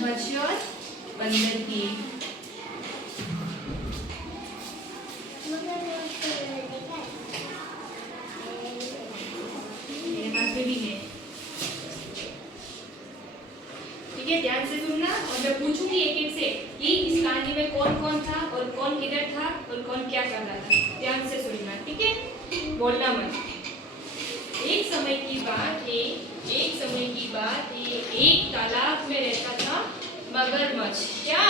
मगरमच्छ और बंदर की। मेरे पास में भी है, ठीक है। ध्यान से सुनना और मैं पूछूंगी एक एक से कि इस कहानी में कौन कौन था और कौन किधर था और कौन क्या कर रहा था। ध्यान से सुनना, ठीक है, बोलना मत। एक समय की बात है, एक समय की बात है, एक तालाब में रहता था मगरमच्छ। क्या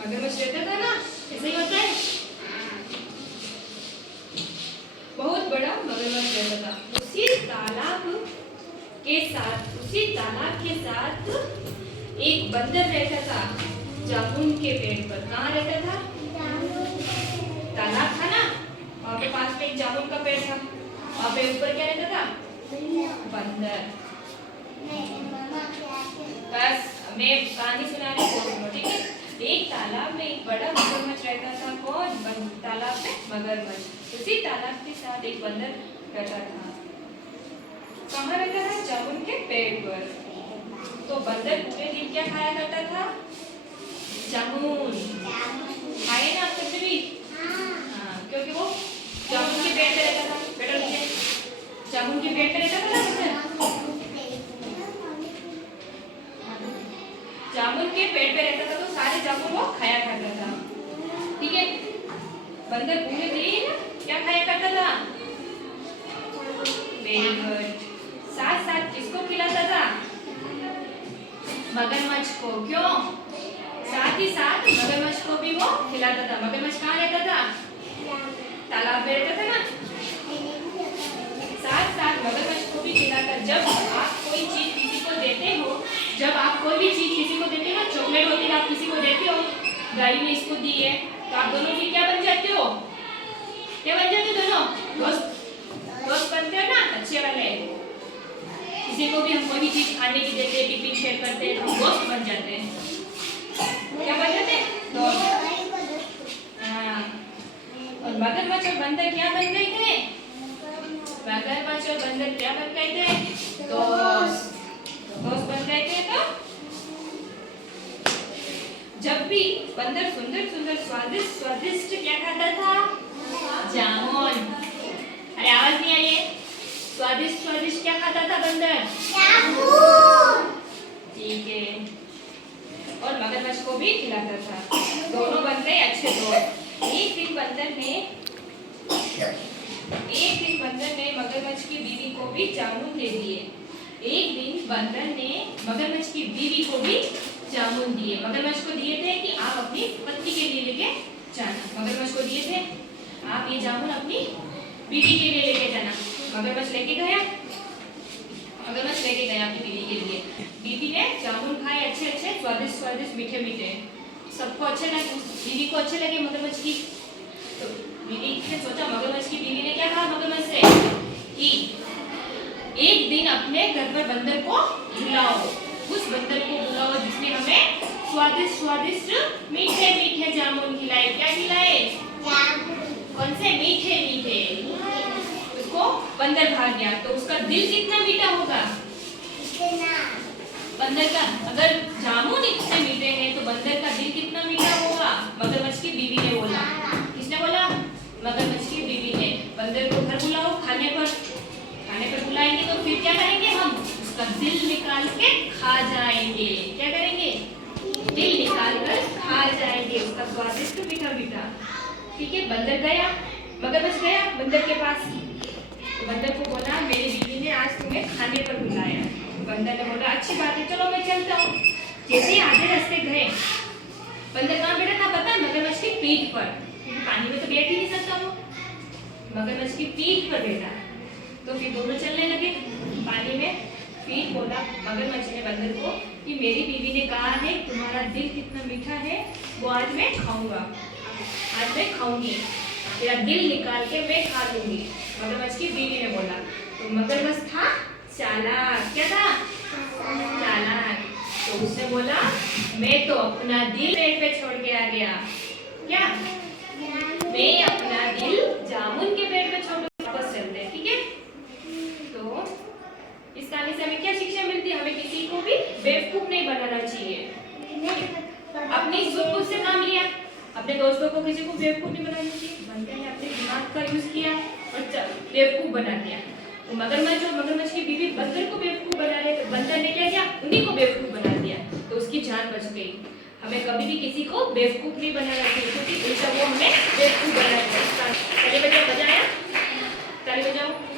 मगरमच्छ रहता था ना, ऐसा ही होता है। बहुत बड़ा मगरमच्छ रहता था। उसी तालाब के साथ एक बंदर रहता था जामुन के पेड़ पर। कहाँ रहता था? तालाब था ना, वहाँ पे पास में एक जामुन का पेड़ था, वहाँ पे ऊपर क्या रहता था? बंदर। बस मैं कहानी सुना रही हूँ, ठीक है। एक तालाब में एक बड़ा मगरमच्छ रहता था। कौन? तालाब में मगरमच्छ। उसी तालाब के साथ एक बंदर रहता था। कहाँ रहता था? जामुन के पेड़ पर। तो बंदर पूरे दिन क्या खाया करता था? जामुन। खाए ना आप कभी भी? हाँ, क्योंकि वो जामुन के पेड़ पे रहता था। बेटा नीचे, जामुन के पेड़ पे रहता था ना बंदर। जामुन के पेड़ पे रहता था तो सारे जामुन वो खाया करता था, ठीक है। बंदर पूरे दिन क्या खाया करता था? Very good. साथ साथ किसको खिलाता था? मगरमच्छ को। क्यों? साथ ही साथ मगरमच्छ को भी वो खिलाता था। मगरमच्छ कहाँ रहता था? तालाब में रहता था ना। साथ साथ मगरमच्छ को भी खिलाता। जब आप कोई चीज किसी को देते हो, जब आप कोई भी चीज किसी को देते हो, चॉकलेट होती है, आप किसी को देते हो, गाड़ी ने इसको दी है, तो आप दोनों फिर क्या बन जाते हो? क्या बन जाते हो दोनों? दोस्त बनते हो ना, अच्छे वाले। किसी को भी हम कोई भी चीज खाने की देते हैं, टिफिन शेयर करते हैं, तो हम दोस्त बन जाते हैं। क्या बन जाते हैं? दोस्त। हाँ। और मगरमच्छ और बंदर क्या बन गए थे? मगरमच्छ और बंदर क्या बन गए थे? दोस्त। दोस्त बन गए थे। तो जब भी बंदर सुंदर सुंदर स्वादिष्ट स्वादिष्ट क्या खाता था? जामुन। अरे आवाज नहीं आ रही है? स्वादिष्ट स्वादिष्ट क्या खाता था बंदर? जामुन। ठीक है। और मगरमच्छ को भी खिलाता था। दोनों बन गए अच्छे दोस्त। एक दिन बंदर ने मगरमच्छ की बीवी को भी जामुन दे दिए। एक दिन बंदर ने मगरमच्छ की बीवी को भी जामुन दिए। मगरमच्छ को दिए थे कि आप अपनी पत्नी के लिए लेके जाना। मगरमच्छ को दिए थे आप ये जामुन अपनी बीवी के लिए लेके जाना। मगरमच्छ लेके गया अपनी बीवी के लिए। बीवी ने जामुन खाए, अच्छे अच्छे स्वादिष्ट स्वादिष्ट मीठे मीठे, सबको अच्छे लगे, बीवी को अच्छे लगे मगरमच्छ की। तो बीवी ने सोचा, मगरमच्छ की बीवी ने क्या कहा मगरमच्छ से कि एक दिन अपने घर पर बंदर को बुलाओ, उस बंदर को बुलाओ जिसने हमें स्वादिष्ट स्वादिष्ट मीठे मीठे जामुन खिलाए। क्या खिलाए? कौन से? मीठे मीठे। उसको बंदर भाग गया, तो उसका दिल कितना मीठा होगा? बंदर का अगर जामुन इतने मीठे हैं तो बंदर का दिल कितना मीठा होगा? मगरमच्छ की बीवी ने बोला। किसने बोला? मगरमच्छ की बीवी ने। बंदर को घर बुलाओ, खाने पर बुलाएंगे तो फिर क्या करेंगे? हम उसका दिल निकाल के खा जाएंगे। क्या करेंगे? दिल निकाल कर खा जाएंगे, उसका स्वादिष्ट मीठा मीठा। ठीक है। बंदर गया, मगरमच्छ गया बंदर के पास। तो बंदर को बोला, मेरी बीवी ने आज तुम्हें खाने पर बुलाया। बंदर ने बोला, अच्छी बात है, चलो मैं चलता हूँ। जैसे ही आधे रास्ते गए, बंदर कहाँ बैठा था पता है? मगरमच्छ की पीठ पर, क्योंकि पानी में तो बैठ ही नहीं सकता वो। मगरमच्छ की पीठ पर बैठा। तो फिर दोनों चलने लगे पानी में। फिर बोला मगरमच्छ ने बंदर को कि मेरी बीवी ने कहा है तुम्हारा दिल कितना मीठा है, वो आज मैं खाऊंगा, आज मैं खाऊंगी, तेरा दिल निकाल के मैं खा लूंगी। मगरमच्छ की बीवी ने बोला। तो मगरमच्छ था चालाक। क्या था? चालाक। तो उसने बोला, मैं तो अपना दिल पेड़ पे छोड़ के आ गया। क्या? मैं अपना दिल जामुन के पेड़ पे छोड़ के वापस चलते हैं। ठीक है। तो इस कहानी से हमें क्या शिक्षा मिलती है? हमें किसी को भी बेवकूफ नहीं बनाना चाहिए। अपनी सुख से काम लिया, अपने दोस्तों को किसी को बेवकूफ नहीं बनाना चाहिए। बंदर ने अपने दिमाग का यूज किया और बेवकूफ बना दिया। तो मगरमच्छ और मगरमच्छ की बीवी बंदर को बेवकूफ बना रहे, तो बंदर ने क्या किया, उन्हीं को बेवकूफ बना दिया, तो उसकी जान बच गई। हमें कभी भी किसी को बेवकूफ नहीं बनाना चाहिए, क्योंकि उल्टा वो हमें बेवकूफ बनाएगा। ताली बजाओ, मजा आया? ताली बजाओ।